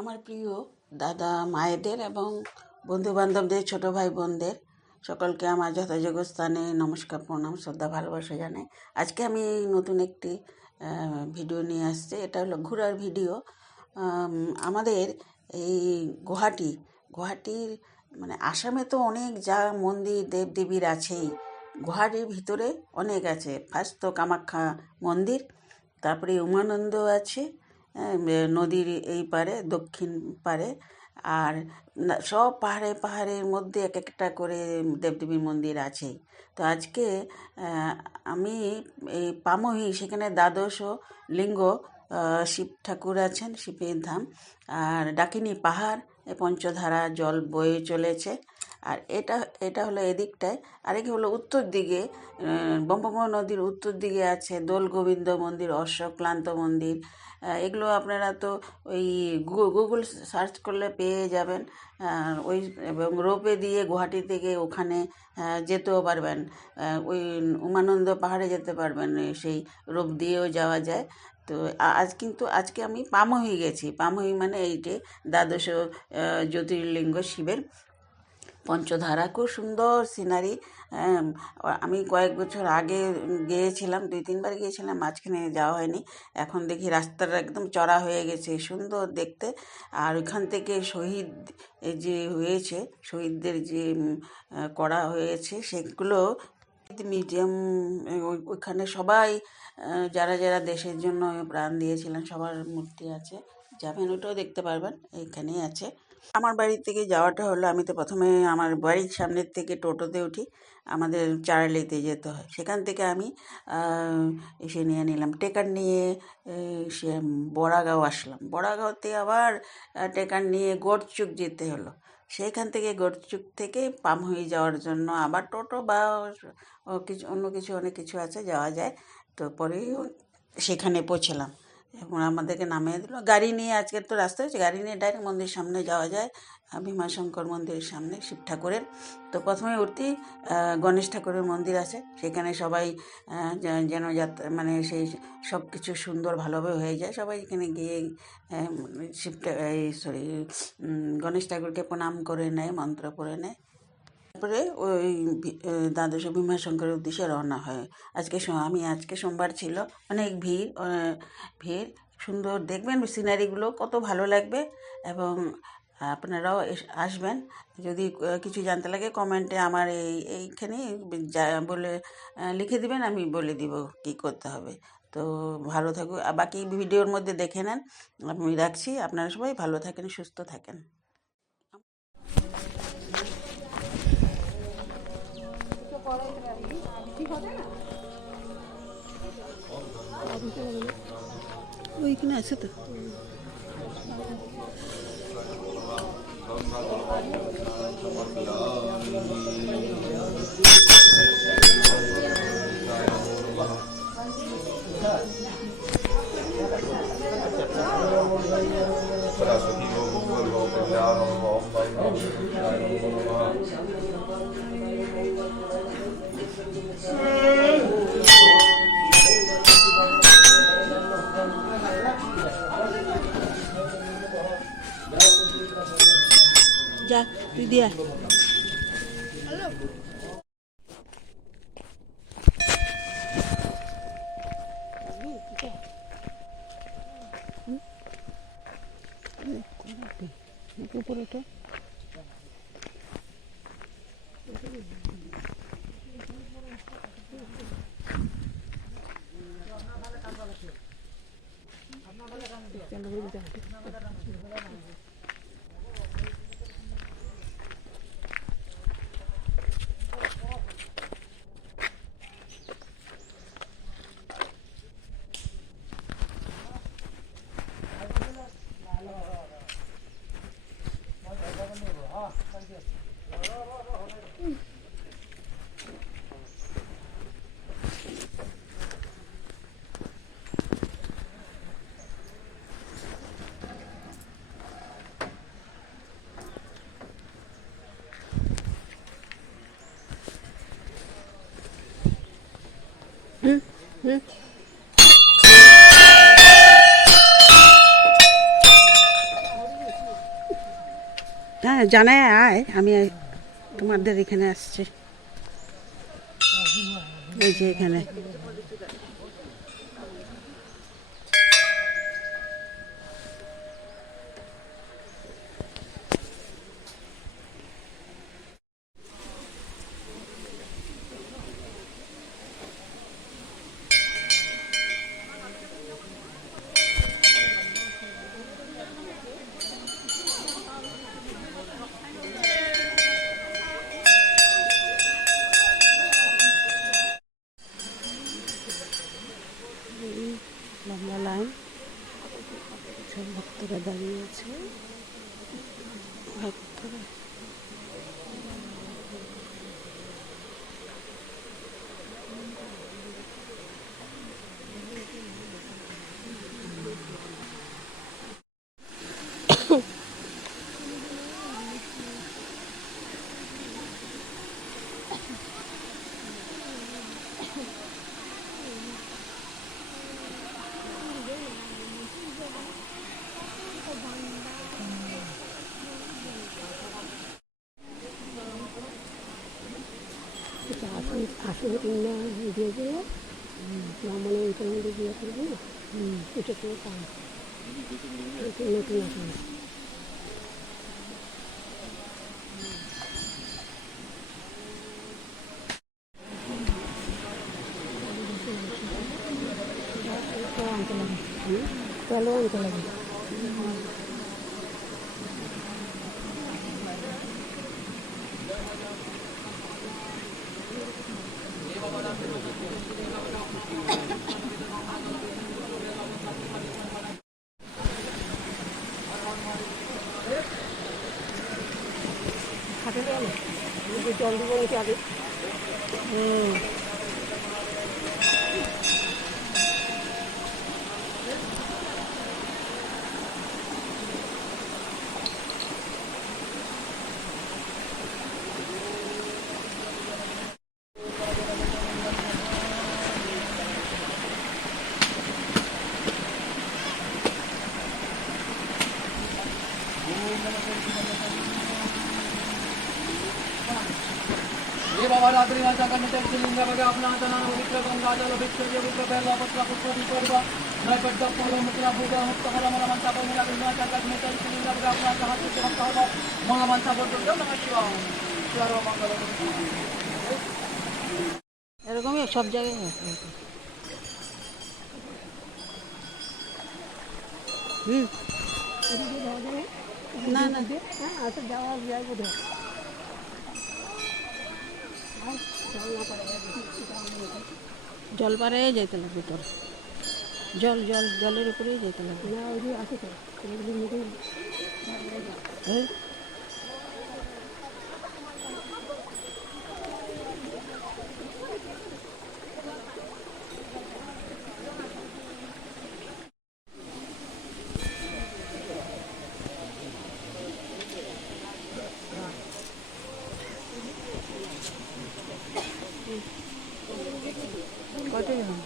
আমার প্রিয় দাদা মায়েদের এবং বন্ধুবান্ধবদের, ছোট ভাই বোনদের সকলকে আমার যথাযোগ্য স্থানে নমস্কার, প্রণাম, শ্রদ্ধা, ভালোবাসা জানাই। আজকে আমি নতুন একটি ভিডিও নিয়ে আসছি। এটা হলো ঘোরার ভিডিও। আমাদের এই গুয়াহাটির মানে আসামে তো অনেক যা মন্দির দেবদেবীর আছেই, গুয়াহাটির ভিতরে অনেক আছে। ফার্স্ট তো কামাখ্যা মন্দির, তারপরে উমানন্দ আছে নদীর এই পারে, দক্ষিণ পারে। আর সব পাহাড়ে পাহাড়ের মধ্যে এক একটা করে দেবদেবীর মন্দির আছেই। তো আজকে আমি এই পামহি, সেখানে দ্বাদশ লিঙ্গ শিব ঠাকুর আছেন, শিবের ধাম। আর ডাকিনী পাহাড়, পঞ্চধারা জল বয়ে চলেছে। আর এটা হলো এদিকটায়। আরেক হলো উত্তর দিকে, ব্রহ্মপুত্র নদীর উত্তর দিকে আছে দোল গোবিন্দ মন্দির, অশ্বক্লান্ত মন্দির। এগুলো আপনারা তো ওই গুগল সার্চ করলে পেয়ে যাবেন। ওই এবং রোপে দিয়ে গুয়াহাটি থেকে ওখানে যেতেও পারবেন। ওই উমানন্দ পাহাড়ে যেতে পারবেন, সেই রোপ দিয়েও যাওয়া যায়। তো আজকে আমি পামহি গেছি। পামহি মানে এইটে দ্বাদশ জ্যোতির্লিঙ্গ শিবের পঞ্চধারা। খুব সুন্দর সিনারি। আমি কয়েক বছর আগে গিয়েছিলাম, 2-3 বার গিয়েছিলাম, মাঝখানে যাওয়া হয়নি। এখন দেখি রাস্তাটা একদম চড়া হয়ে গেছে, সুন্দর দেখতে। আর ওইখান থেকে শহীদ যে হয়েছে, শহীদদের যে করা হয়েছে, সেগুলো মিউজিয়াম, ওইখানে সবাই যারা যারা দেশের জন্য প্রাণ দিয়েছিলেন সবার মূর্তি আছে। যাবেন, ওটাও দেখতে পারবেন, এইখানেই আছে। আমার বাড়ি থেকে যাওয়াটা হলো, আমি তো প্রথমে আমার বাড়ির সামনের থেকে টোটোতে উঠি, আমাদের চারালিতে যেতে হয়। সেখান থেকে আমি এসে নিয়ে নিলাম টেকার নিয়ে, সে বড়াগাঁও আসলাম। বড়াগাঁওতে আবার টেকার নিয়ে গড়চুক যেতে হলো। সেইখান থেকে গড়চুক থেকে পামহি যাওয়ার জন্য আবার টোটো বা অনেক কিছু আছে, যাওয়া যায়। তো পরে সেখানে পৌঁছলাম এবং আমাদেরকে নামিয়ে দিল গাড়ি নিয়ে। আজকের তো রাস্তা হচ্ছে, গাড়ি নিয়ে ডাইরেক্ট মন্দির সামনে যাওয়া যায়, ভীমাশঙ্কর মন্দিরের সামনে, শিব ঠাকুরের। তো প্রথমে উঠতেই গণেশ ঠাকুরের মন্দির আছে, সেখানে সবাই যেন মানে সেই সব কিছু সুন্দর ভালোভাবে হয়ে যায়। সবাই এখানে গিয়ে গণেশ ঠাকুরকে প্রণাম করে নেয়, মন্ত্র পড়ে নেয়। তারপরে ওই দ্বাদশ ভীমাশঙ্করের উদ্দেশ্যে রওনা হয়। আজকে সোমবার ছিল, অনেক ভিড়। সুন্দর দেখবেন সিনারিগুলো, কত ভালো লাগবে। এবং আপনারাও আসবেন। যদি কিছু জানতে লাগে কমেন্টে আমার এইখানে বলে লিখে দিবেন, আমি বলে দিব কি করতে হবে। তো ভালো থাকুন, বাকি ভিডিওর মধ্যে দেখে নেন। আমি রাখছি, আপনারা সবাই ভালো থাকেন, সুস্থ থাকেন। ওইখানে আছে তো। যা তুই দিয়া উপরেটা হ্যাঁ জানাই আয়, আমি তোমাদের এখানে আসছি, এই যে এখানে। লম্বা লাইন, সব ভক্তরা দাঁড়িয়ে আছে, ভক্তরা। আসলে কিনা দিয়ে দিল ব্রাহ্মণে ওইটার মধ্যে দিয়ে করবো না, এটা কেউ পায় নতুন আসলে। আনতে লাগে, তেলও আনতে লাগে। হাতে জল জল দিব নাকি আগে? ये बाबा रात्रि वाचा करने तक लिंगा बगे अपना तना पवित्र गंगा जल पवित्र ये पवित्र पहला पत्र पुत्र विपर्व मैं पट्टा पूर्व मुद्रा भूगा मुक्त हला मन मनसा पर मिला गंगा चक्र में तल लिंगा बगे अपना कहा से हम कहा मन मनसा बोल दो नमः शिवाय सर्व मंगल। এরকমই সব জায়গায় হয়। না না আচ্ছা যাওয়া যায় বোধ হয়। জল পারে যেতে লাগবে, তোর জল জল জলের উপরেই যেতে লাগবে। না ওই যে আছে তো এই কতই হয়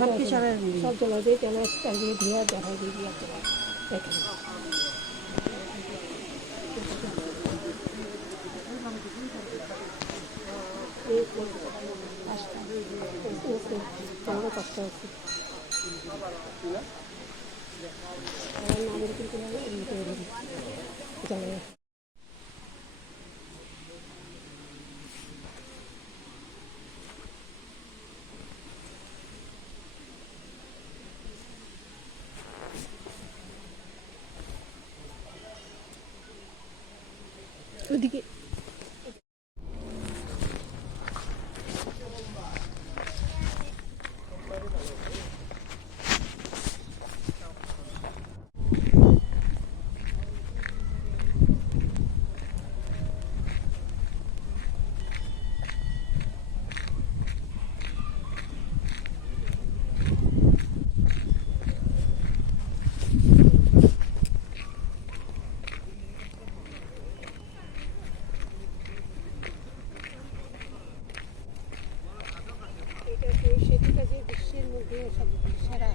সব কিছু সব জল দিয়ে তেল চারিদিকে ধুয়ে দেখা দিয়ে দিয়ে দেখে তোমারও কষ্ট হচ্ছে নামের কিন্তু জলে ওদিকে সেতুটা যে বিশ্বের মধ্যে সব সেরা